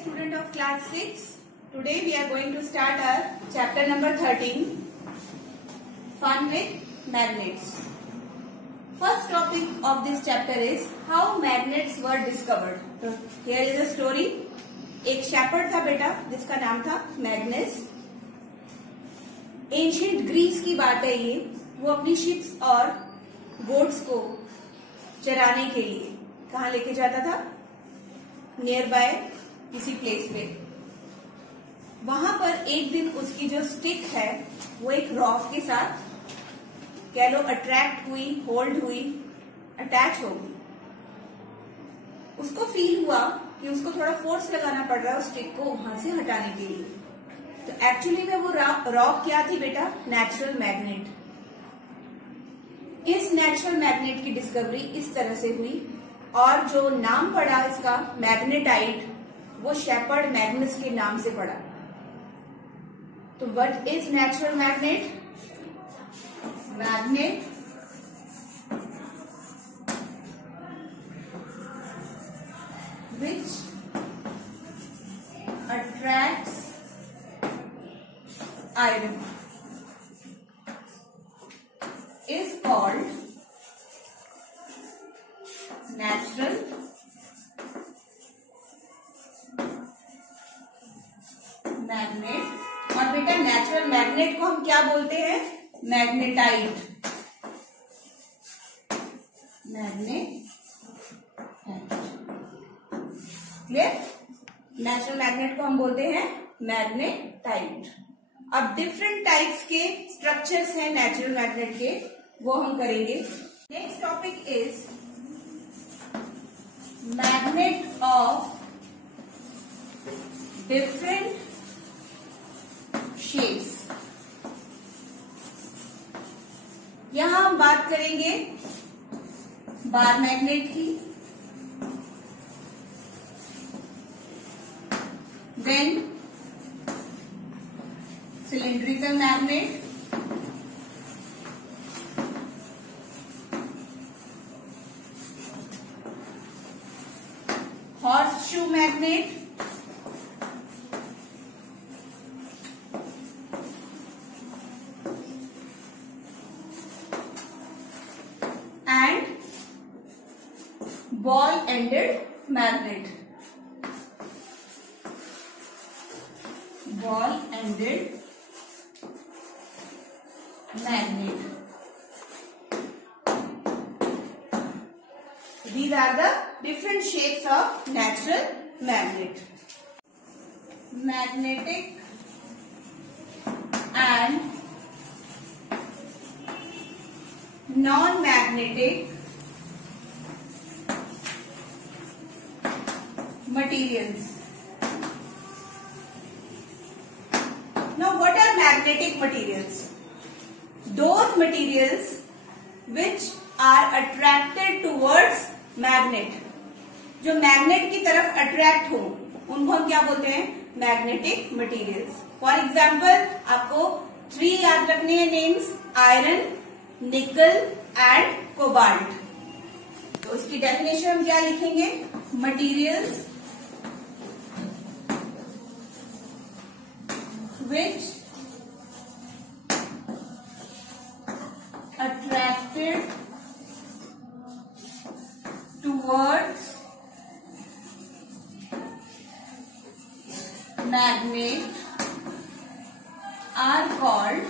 student of class 6. Today we are going to start our chapter number 13, Fun with Magnets. First topic of this chapter is how magnets were discovered. So here is a story. एक shepherd था बेटा जिसका नाम था Magnus. Ancient Greece की बात है ये. वो अपनी शिप्स और बोट्स को चराने के लिए कहाँ लेके जाता था? नियर बाय किसी प्लेस पे. वहां पर एक दिन उसकी जो स्टिक है वो एक रॉक के साथ कह लो अट्रैक्ट हुई, होल्ड हुई, अटैच हो गई. उसको फील हुआ कि उसको थोड़ा फोर्स लगाना पड़ रहा है उस स्टिक को वहां से हटाने के लिए. तो एक्चुअली में वो रॉक क्या थी बेटा? Natural magnet. इस नेचुरल मैग्नेट की डिस्कवरी इस तरह से हुई और जो नाम पड़ा इसका मैग्नेटाइट वो शेपर्ड मैग्नस के नाम से पड़ा. तो what is natural magnet? Magnet which attracts iron is called natural magnet. और बेटा नेचुरल मैग्नेट को हम क्या बोलते हैं? मैग्नेटाइट. क्लियर? नेचुरल मैग्नेट को हम बोलते हैं मैग्नेटाइट. अब डिफरेंट टाइप्स के स्ट्रक्चर्स हैं नेचुरल मैग्नेट के, वो हम करेंगे. Next topic is magnet of different shapes. यहां हम बात करेंगे बार मैग्नेट की, then cylindrical magnet, horseshoe magnet, and ball-ended magnet. Ball-ended magnet. These are the different shapes of natural magnet. Magnetic and non-magnetic materials. Now what are magnetic materials? Those materials which are attracted towards magnet. जो magnet की तरफ attract हो उनको हम क्या बोलते हैं? Magnetic materials. For example आपको 3 याद रखने हैं नेम्स: आयरन, निकल एंड कोबाल्ट. तो इसकी डेफिनेशन हम क्या लिखेंगे? Materials which attracted towards magnet are called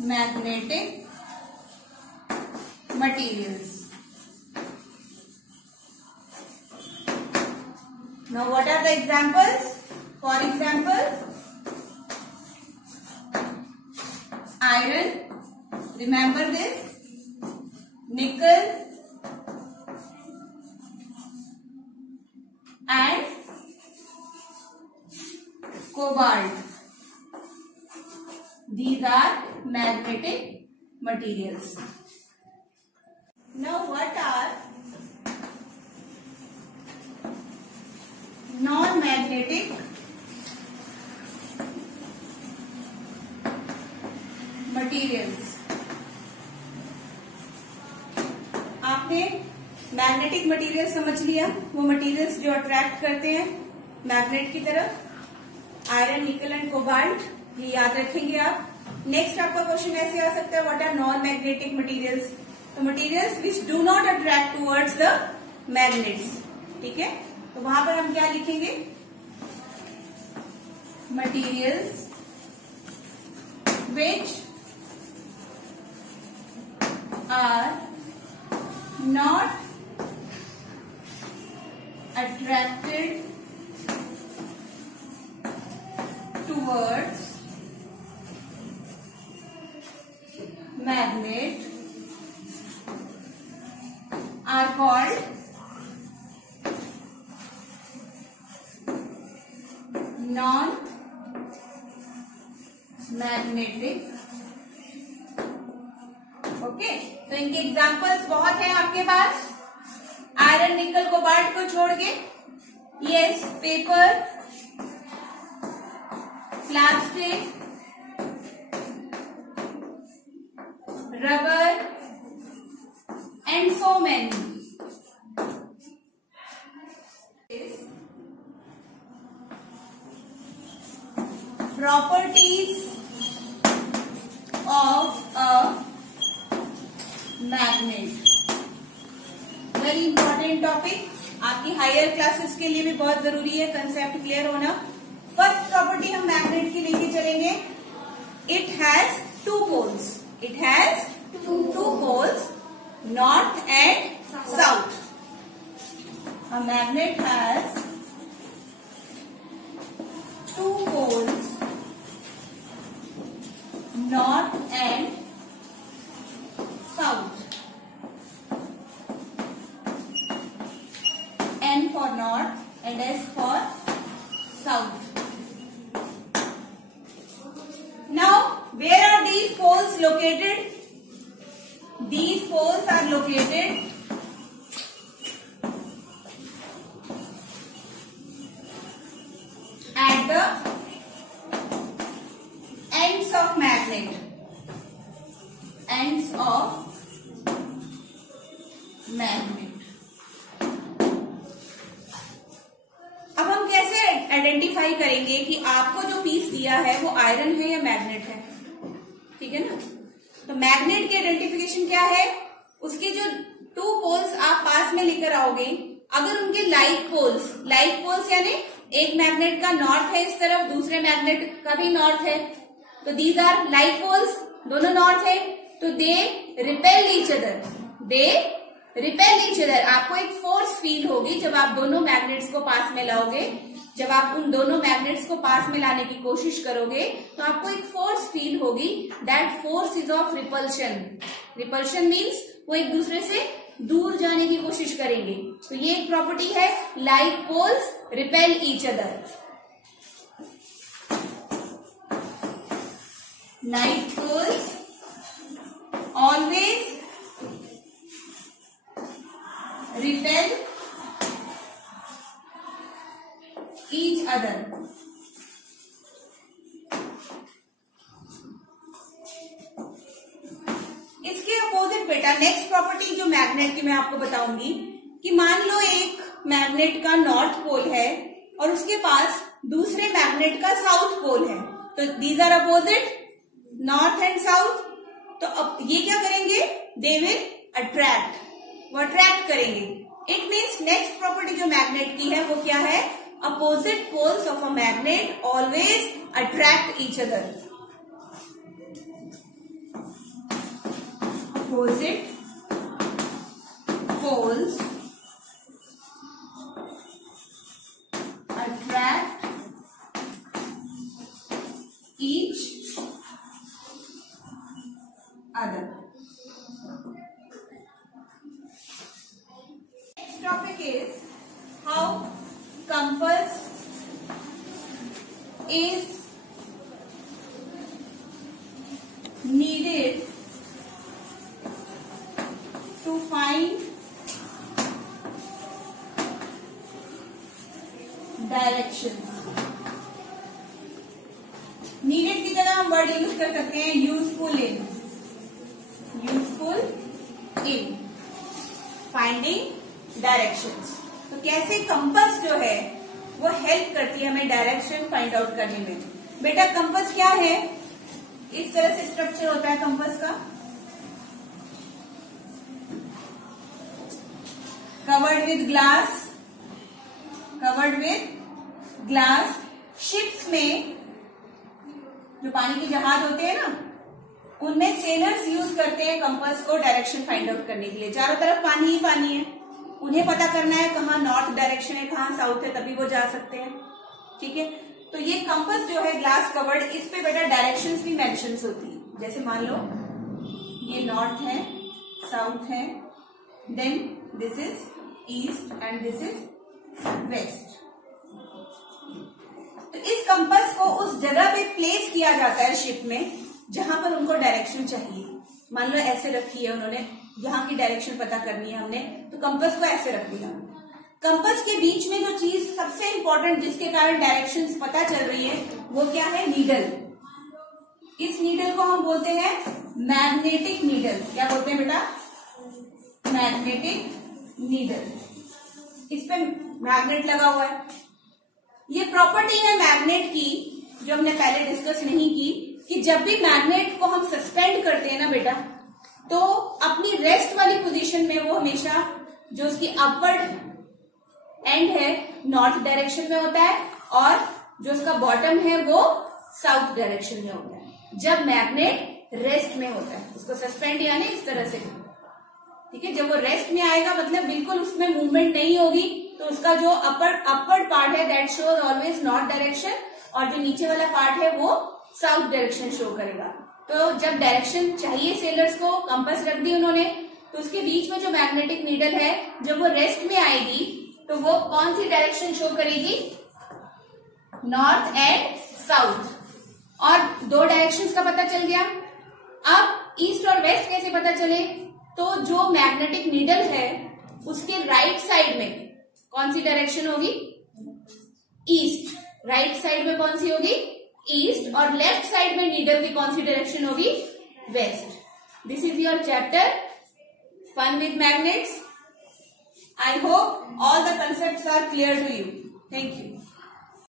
magnetic materials. Now what are the examples? For example, iron, remember this, nickel and cobalt. These are magnetic materials. Now what are non-magnetic materials. आपने magnetic material समझ लिया, वो materials जो attract करते हैं magnet की तरफ, iron, निकल एंड कोबाल्ट, ये याद रखेंगे आप। नेक्स्ट आपका क्वेश्चन ऐसे आ सकता है, what are non magnetic materials? तो materials which do not attract towards the magnets, ठीक है। तो वहां पर हम क्या लिखेंगे? Materials which are not attracted towards magnet are called non-magnetic। Okay, तो इनके एग्जांपल्स बहुत हैं आपके पास, आयरन, निकल, कोबाल्ट को छोड़ के। Yes, paper, plastic, rubber and so many. Properties of a magnet, very important topic, आपकी हायर क्लासेस के लिए भी बहुत जरूरी है कंसेप्ट क्लियर होना। फर्स्ट प्रॉपर्टी हम मैग्नेट की लेके चलेंगे, it has two poles, it has two poles, north and south. A magnet has two poles, north and south. N for north and S for south. Now, where are these poles located? These poles are located at the ends of magnet, ends of magnet। अब हम कैसे identify करेंगे कि आपको जो piece दिया है वो आयरन है या मैग्नेट है? ठीक है ना। तो मैग्नेट की आइडेंटिफिकेशन क्या है? उसके जो टू पोल्स आप पास में लेकर आओगे, अगर उनके लाइक पोल्स यानी एक मैग्नेट का नॉर्थ है इस तरफ, दूसरे मैग्नेट का भी नॉर्थ है, तो दीज आर लाइक पोल्स, दोनों नॉर्थ है, तो दे रिपेल ईच अदर, आपको एक फोर्स फील होगी जब आप दोनों मैग्नेट्स को पास में लाओगे। जब आप उन दोनों मैग्नेट्स को पास में लाने की कोशिश करोगे तो आपको एक फोर्स फील होगी, that force is of repulsion. Repulsion means वो एक दूसरे से दूर जाने की कोशिश करेंगे। तो ये एक प्रॉपर्टी है, like poles repel each other. Like poles always repel each other। इसके अपोजिट बेटा नेक्स्ट प्रॉपर्टी जो मैग्नेट की मैं आपको बताऊंगी कि मान लो एक मैग्नेट का नॉर्थ पोल है और उसके पास दूसरे मैग्नेट का साउथ पोल है, तो these are opposite, north and south. तो अब ये क्या करेंगे? दे विल अट्रैक्ट, वो अट्रैक्ट करेंगे। इट मीन्स नेक्स्ट प्रॉपर्टी जो मैग्नेट की है वो क्या है? Opposite poles of a magnet always attract each other. Opposite poles attract each other. Next topic is how compass is needed to find directions. Needed की जगह हम वर्ड यूज कर सकते हैं useful in, useful in finding directions. तो कैसे compass जो है वो हेल्प करती है हमें डायरेक्शन फाइंड आउट करने में। बेटा कंपास क्या है, इस तरह से स्ट्रक्चर होता है कंपास का, covered with glass, covered with glass. Ships में जो पानी के जहाज होते हैं ना, उनमें सेलर्स यूज करते हैं कंपास को डायरेक्शन फाइंड आउट करने के लिए। चारों तरफ पानी ही पानी है, उन्हें पता करना है कहाँ नॉर्थ डायरेक्शन है, कहाँ साउथ है, तभी वो जा सकते हैं। ठीक है, तो ये कंपास जो है ग्लास कवर्ड, इस पे बेटा डायरेक्शंस भी मेंशंस होती है। जैसे मान लो ये नॉर्थ है, साउथ है, then this is east and this is west. तो इस कंपास को उस जगह पे प्लेस किया जाता है शिप में जहां पर उनको डायरेक्शन चाहिए। मान लो ऐसे रखी है उन्होंने, यहाँ की डायरेक्शन पता करनी है हमने, तो कंपास को ऐसे रख दिया। कंपास के बीच में जो चीज सबसे इंपॉर्टेंट जिसके कारण डायरेक्शंस पता चल रही है वो क्या है, नीडल। इस नीडल को हम बोलते हैं मैग्नेटिक नीडल। क्या बोलते हैं बेटा, मैग्नेटिक नीडल। इस पे मैग्नेट लगा हुआ है। ये प्रॉपर्टी है मैग्नेट की जो हमने पहले डिस्कस नहीं की, कि जब भी मैग्नेट को हम सस्पेंड करते हैं ना बेटा, तो अपनी रेस्ट वाली पोजीशन में वो हमेशा जो उसकी अपवर्ड एंड है नॉर्थ डायरेक्शन में होता है, और जो उसका बॉटम है वो साउथ डायरेक्शन में होता है जब मैग्नेट रेस्ट में होता है। उसको सस्पेंड यानी इस तरह से, ठीक है। जब वो रेस्ट में आएगा मतलब बिल्कुल उसमें मूवमेंट नहीं होगी, तो उसका जो अपवर्ड पार्ट है that shows always north direction, और जो नीचे वाला पार्ट है वो साउथ डायरेक्शन शो करेगा। तो जब डायरेक्शन चाहिए सेलर्स को, कंपास रख दी उन्होंने, तो उसके बीच में जो मैग्नेटिक नीडल है जब वो रेस्ट में आएगी तो वो कौन सी डायरेक्शन शो करेगी, नॉर्थ एंड साउथ। और दो डायरेक्शंस का पता चल गया। अब ईस्ट और वेस्ट कैसे पता चले, तो जो मैग्नेटिक नीडल है उसके राइट साइड में कौन सी डायरेक्शन होगी, ईस्ट। राइट साइड में कौन सी होगी, ईस्ट, और लेफ्ट साइड में नीडल की कौन सी डायरेक्शन होगी, west. This is your chapter fun with magnets. I hope all the concepts are clear to you. Thank you.